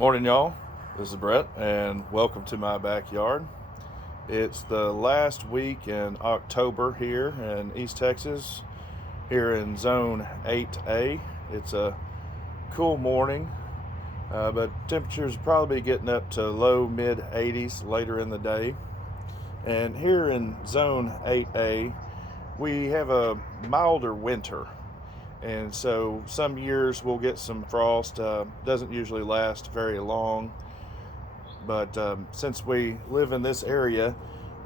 Morning, y'all. This is Brett, and welcome to my backyard. It's the last week in October here in East Texas, here in Zone 8A. It's a cool morning, but temperatures will probably be getting up to low mid 80s later in the day. And here in Zone 8A, we have a milder winter. And so some years we'll get some frost. Doesn't usually last very long, but since we live in this area,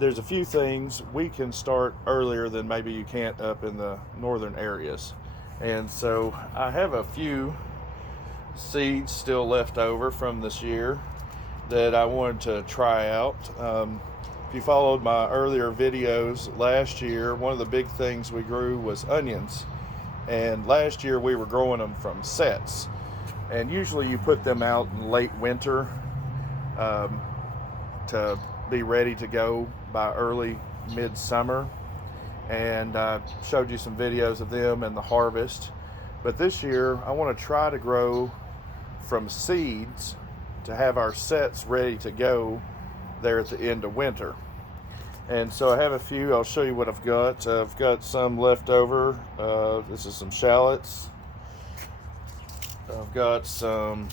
there's a few things we can start earlier than maybe you can't up in the northern areas. And so I have a few seeds still left over from this year that I wanted to try out. If you followed my earlier videos last year, one of the big things we grew was onions. And last year we were growing them from sets, and usually you put them out in late winter to be ready to go by early midsummer. And I showed you some videos of them and the harvest. But this year I want to try to grow from seeds to have our sets ready to go there at the end of winter. And so I have a few. I'll show you what I've got. I've got some left over. This is some shallots. I've got some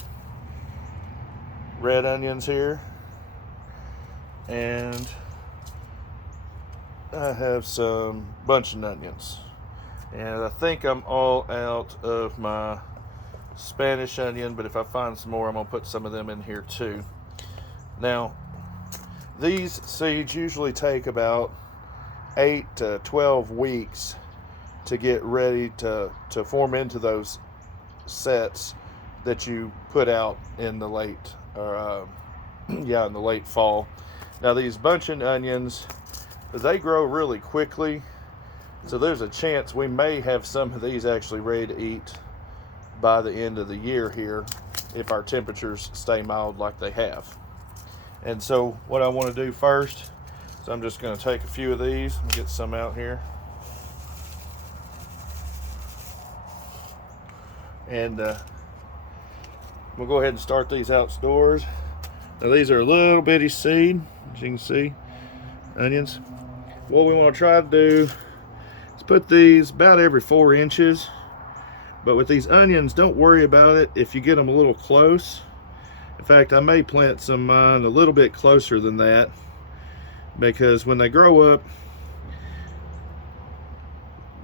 red onions here. And I have some bunching onions. And I think I'm all out of my Spanish onion, but if I find some more, I'm going to put some of them in here too. Now, these seeds usually take about 8 to 12 weeks to get ready to form into those sets that you put out in the late, in the late fall. Now these bunching onions, they grow really quickly, so there's a chance we may have some of these actually ready to eat by the end of the year here if our temperatures stay mild like they have. And so what I want to do first is I'm just going to take a few of these and get some out here. And we'll go ahead and start these outdoors. Now these are a little bitty seed, as you can see, onions. What we want to try to do is put these about every 4 inches. But with these onions, don't worry about it if you get them a little close. In fact, I may plant some a little bit closer than that, because when they grow up,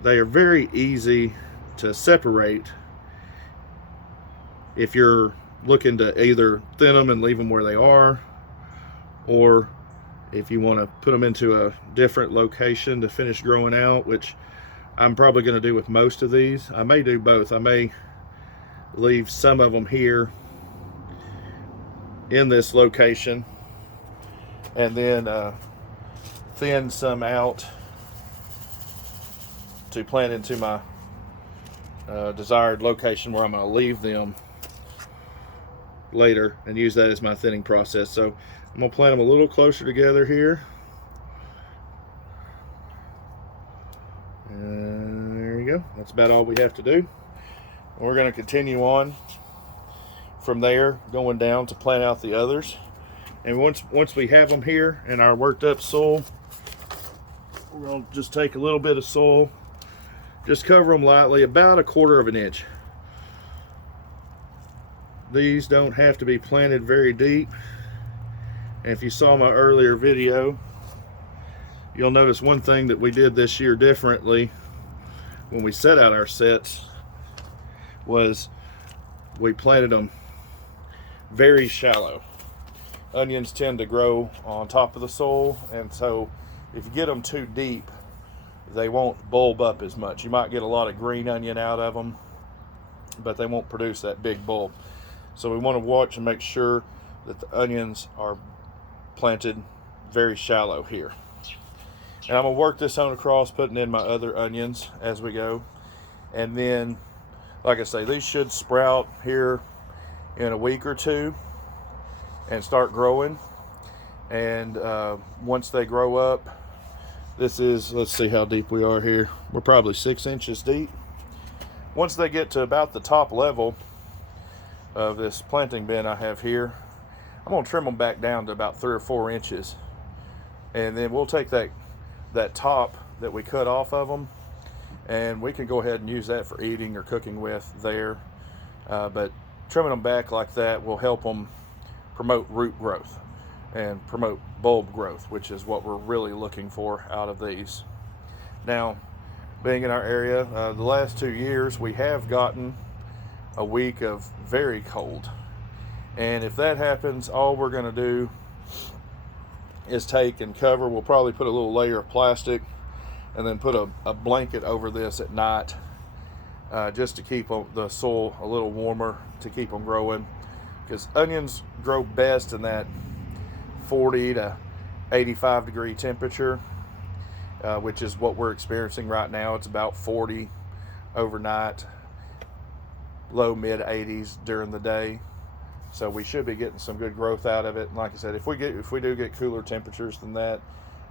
they are very easy to separate if you're looking to either thin them and leave them where they are, or if you want to put them into a different location to finish growing out, which I'm probably going to do with most of these. I may do both. I may leave some of them here in this location and then thin some out to plant into my desired location where I'm going to leave them later and use that as my thinning process. So I'm going to plant them a little closer together here, and there you go. That's about all we have to do. And we're going to continue on from there, going down to plant out the others. And once we have them here in our worked up soil, we're going to just take a little bit of soil, just cover them lightly, about 1/4 inch. These don't have to be planted very deep. And if you saw my earlier video, you'll notice one thing that we did this year differently when we set out our sets was we planted them very shallow. Onions tend to grow on top of the soil, and so if you get them too deep, they won't bulb up as much. You might get a lot of green onion out of them, but they won't produce that big bulb. So we want to watch and make sure that the onions are planted very shallow here. And I'm going to work this on across, putting in my other onions as we go. And then, like I say, these should sprout here in a week or two and start growing. And once they grow up, this is, let's see how deep we are here. We're probably 6 inches deep. Once they get to about the top level, of this planting bin I have here. I'm going to trim them back down to about 3 or 4 inches, and then we'll take that top that we cut off of them, and we can go ahead and use that for eating or cooking with there. But trimming them back like that will help them promote root growth and promote bulb growth, which is what we're really looking for out of these. Now, being in our area, the last 2 years we have gotten a week of very cold, and if that happens, all we're going to do is take and cover. We'll probably put a little layer of plastic and then put a blanket over this at night, just to keep the soil a little warmer, to keep them growing, because onions grow best in that 40 to 85 degree temperature, which is what we're experiencing right now. It's about 40 overnight, low mid 80s during the day, so we should be getting some good growth out of it. And like I said, if we do get cooler temperatures than that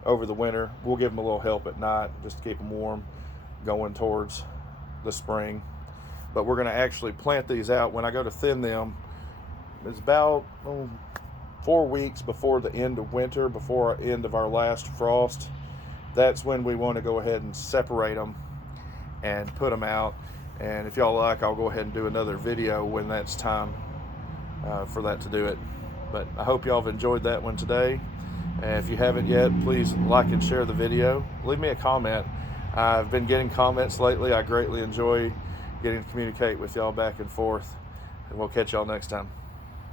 over the winter, we'll give them a little help at night just to keep them warm going towards the spring. But we're going to actually plant these out. When I go to thin them, it's about 4 weeks before the end of winter, before the end of our last frost. That's when we want to go ahead and separate them and put them out. And if y'all like, I'll go ahead and do another video when that's time for that to do it. But I hope y'all have enjoyed that one today. And if you haven't yet, please like and share the video. Leave me a comment. I've been getting comments lately. I greatly enjoy getting to communicate with y'all back and forth. And we'll catch y'all next time.